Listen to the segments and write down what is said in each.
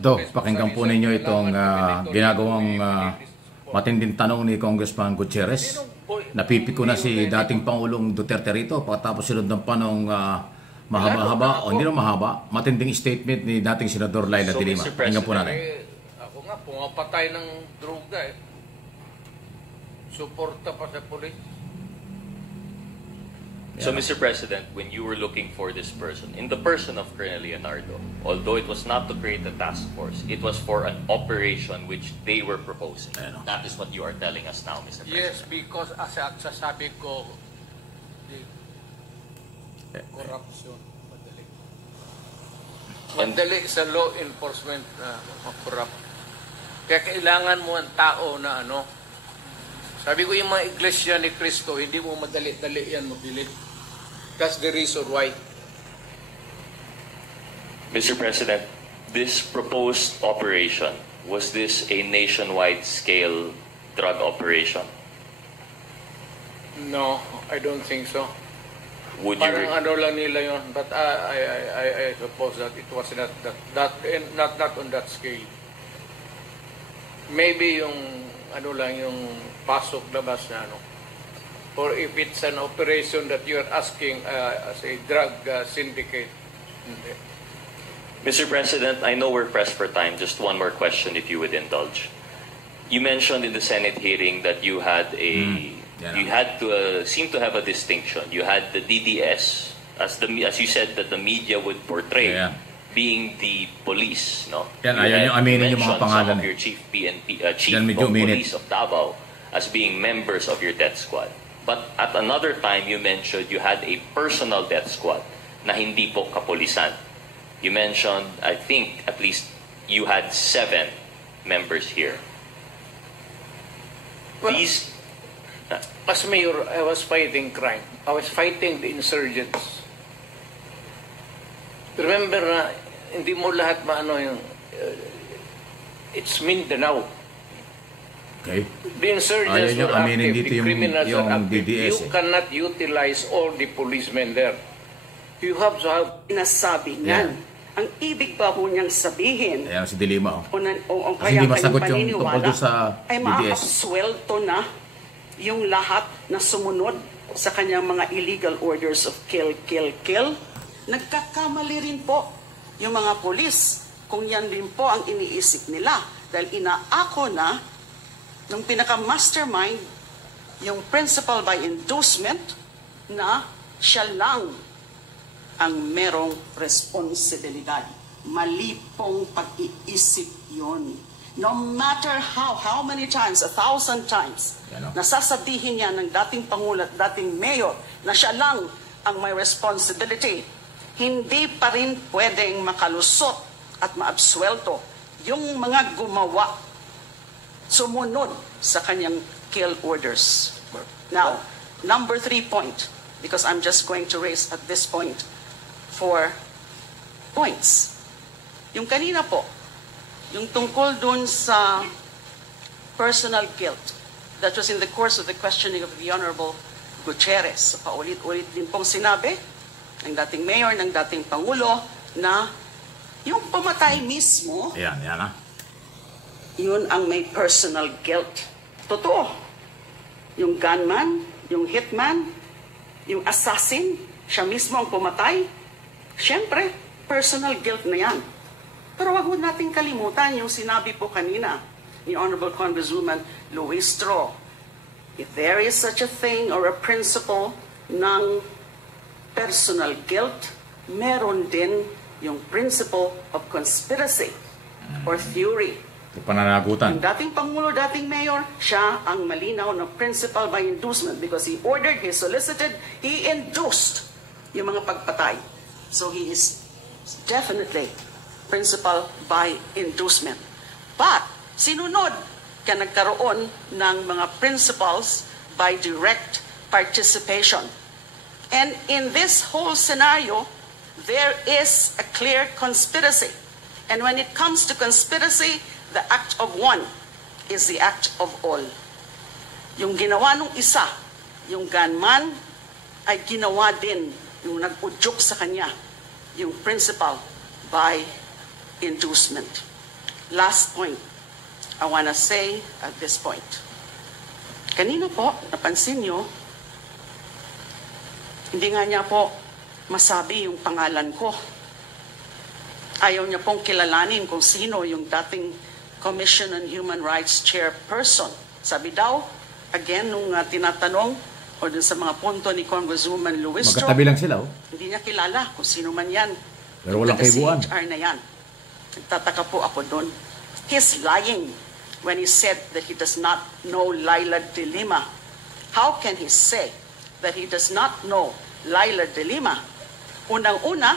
Do, pakinggan po ninyo itong ginagawang matinding tanong ni Congressman Gutierrez. Napipiko na si dating Pangulong Duterte rito pagkatapos sunod ng panong mahaba-haba o hindi na mahaba, matinding statement ni dating Senador Laila de Lima. Pakinggan po natin. Ako nga, pumapatay ng droga eh. Suporta pa sa polis. So, Mr. President, when you were looking for this person, in the person of Colonel Leonardo, although it was not to create a task force, it was for an operation which they were proposing. That is what you are telling us now, Mr. President. Yes, because as sasabi ko, the corruption, madali. Madali sa law enforcement corrupt. Kaya kailangan mo ang tao na ano. Sabi ko yung mga iglesia ni Cristo, hindi mo madali-dali yan mabilit. That's the reason why. Mr. President, this proposed operation, was this a nationwide scale drug operation? No, I don't think so. Would you Parang ano lang nila yun, but I suppose that it was not on that scale. Maybe yung ano lang yung pasok labas na ano. Or if it's an operation that you are asking as a drug syndicate. Mr. President, I know we're pressed for time. Just one more question, if you would indulge. You mentioned in the Senate hearing that you had seem to have a distinction. You had the DDS, as you said, that the media would portray being the police, no? Yan, ayaw nyo aminin yung mga pangalan. Some of your chief of police of Davao as being members of your death squad. But at another time, you mentioned you had a personal death squad na hindi po kapulisan. You mentioned, I think, at least you had 7 members here. Well, as mayor, I was fighting crime. I was fighting the insurgents. Remember na, hindi mo lahat maano yung, it's Mindanao. Okay. The insurgents were active, the criminals are active. You cannot utilize all the policemen there. You have to have... Nasabi niyan. Ang ibig ba ho niyang sabihin, ayan si De Lima. o kasi hindi kaya masagot kanyang yung tungkol paniniwala, sa ay DDS. makakaswelto na yung lahat na sumunod sa kanyang mga illegal orders of kill, kill, kill. Nagkakamali rin po yung mga polis kung yan din po ang iniisip nila. Dahil inaako na nung pinaka-mastermind, yung principal by inducement, na siya lang ang merong responsibilidad. Mali pong pag-iisip yun. No matter how many times, 1,000 times, nasasabihin niya ng dating Pangulo at dating Mayor na siya lang ang may responsibility, hindi pa rin pwedeng makalusot at maabswelto yung mga gumawa, sumunod sa kanyang kill orders. Now, number 3 point, because I'm just going to raise at this point 4 points. Yung kanina po, yung tungkol dun sa personal guilt, that was in the course of the questioning of the Honorable Gutierrez. So, paulit-ulit din pong sinabi ng dating mayor, ng dating Pangulo, na yung pumatay mismo, yun ang may personal guilt. Totoo. Yung gunman, yung hitman, yung assassin, siya mismo ang pumatay. Siyempre, personal guilt na yan. Pero wag mo nating kalimutan yung sinabi po kanina ni Honorable Congresswoman Louise Straw. If there is such a thing or a principle ng personal guilt, meron din yung principle of conspiracy or theory. Pananagutan. Ang dating Pangulo, dating Mayor, siya ang malinaw na principal by inducement because he ordered, he solicited, he induced yung mga pagpatay. So he is definitely principal by inducement. But, sinunod ka nagkaroon ng mga principals by direct participation. And in this whole scenario, there is a clear conspiracy. And when it comes to conspiracy, the act of one is the act of all. Yung ginawa nung isa, yung gunman, ay ginawa din yung nag-udyok sa kanya, yung principal by inducement. last point I want to say at this point. Kanina po, napansin nyo, hindi nga niya po masabi yung pangalan ko. Ayaw niya pong kilalanin kung sino yung dating Commission on Human Rights Chairperson. Sabi daw, again, nung tinatanong o dun sa mga punto ni Congresswoman Luistro, Magkatabi lang sila, oh. hindi niya kilala kung sino man yan. Pero walang kaibuan. CHR na yan. Nagtataka po ako doon. He's lying when he said that he does not know Laila de Lima. How can he say that he does not know Laila de Lima? Unang-una,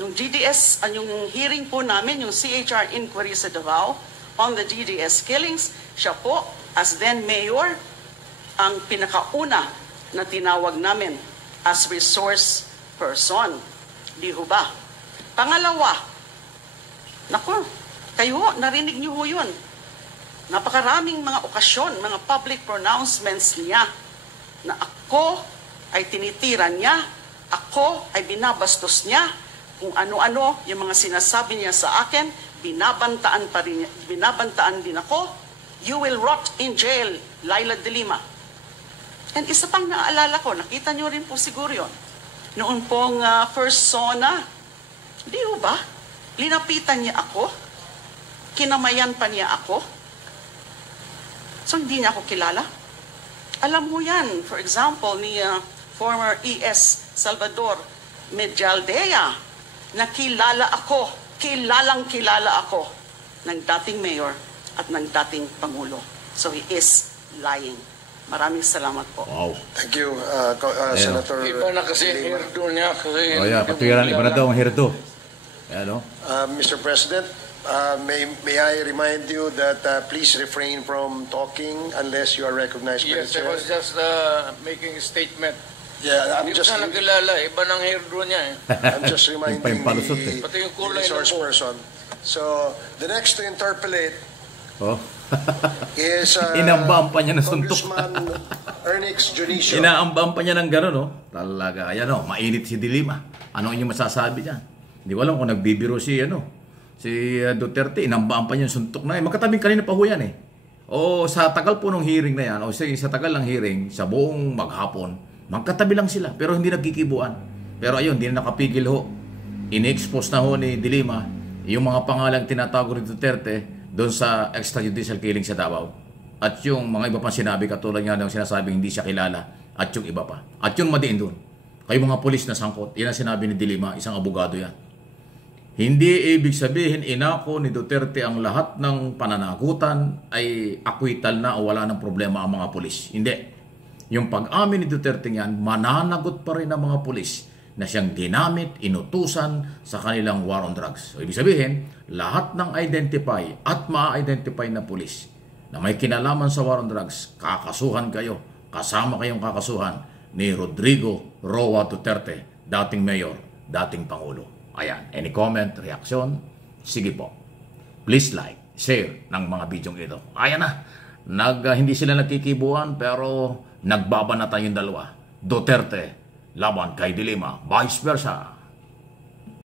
yung GDS, yung hearing po namin, yung CHR inquiry sa Davao on the GDS killings, siya po, as then mayor, ang pinakauna na tinawag namin as resource person. Di ho ba? Pangalawa, naku, kayo, narinig niyo ho yun. Napakaraming mga okasyon, mga public pronouncements niya na ako ay tinitiran niya, ako ay binabastos niya, kung ano-ano yung mga sinasabi niya sa akin, binabantaan din ako. You will rot in jail, Laila de Lima. And isa pang naaalala ko, nakita niyo rin po siguro yun, noon pong first SONA, di ba? Linapitan niya ako, kinamayan pa niya ako, so hindi niya ako kilala. Alam mo yan, for example, ni former ES Salvador Medialdea, na kilalang kilala ako ng dating mayor at ng dating pangulo. So he is lying. Maraming salamat po. Wow. Thank you, Senator. Iba na kasi hairdo niya. Kasi Oh, yeah, patuwiran, iba na daw ang hairdo. Ayan, oh. Mr. President, may I remind you that please refrain from talking unless you are recognized by the yes, I chair. was just making a statement. Yeah, I'm Hindi just, ko na nakilala. Iba ng hairdo niya eh. I'm just reminding Yung palusot, eh. Pati yung kulay ng resource buhok. person. So, the next to interpolate Oh. is Inambaan pa niya ng suntok. Congressman Ernix Junicio. Inaambaan pa niya ng gano'n, no? Talaga, ayan, oh, mainit si Dilima. Ano yung masasabi niya? Hindi ko alam kung nagbibiro si Duterte, inambaan pa niya yung suntok na. Magkatabing kanina pa ho yan, eh. O sa tagal po ng hearing na yan, o sa tagal ng hearing, sa buong maghapon, magkatabi lang sila, pero hindi nagkikibuan. Pero ayun, hindi na nakapigil ho. In-expose na ho ni Dilima yung mga pangalang tinatago ni Duterte doon sa extrajudicial killing sa Davao. At yung mga iba pang sinabi, katulad nga ng sinasabing hindi siya kilala, at yung iba pa. At yung madiin doon. Kayo mga pulis na sangkot, yan ang sinabi ni Dilima, isang abogado yan. Hindi ibig sabihin inako ni Duterte ang lahat ng pananagutan ay akwital na o wala ng problema ang mga pulis. Hindi. Yung pag-amin ni Duterte yan, mananagot pa rin ang mga pulis na siyang ginamit, inutusan sa kanilang war on drugs. So, ibig sabihin, lahat ng identify at ma-identify na pulis na may kinalaman sa war on drugs, kakasuhan kayo, kasama kayong kakasuhan ni Rodrigo Roa Duterte, dating mayor, dating pangulo. Ayan, any comment, reaksyon? Sige po. Please like, share ng mga bidyong ito. Ayan na, hindi sila nagkikibuan pero nagbabanatan yung dalawa. Duterte laban kay Dilima, vice versa.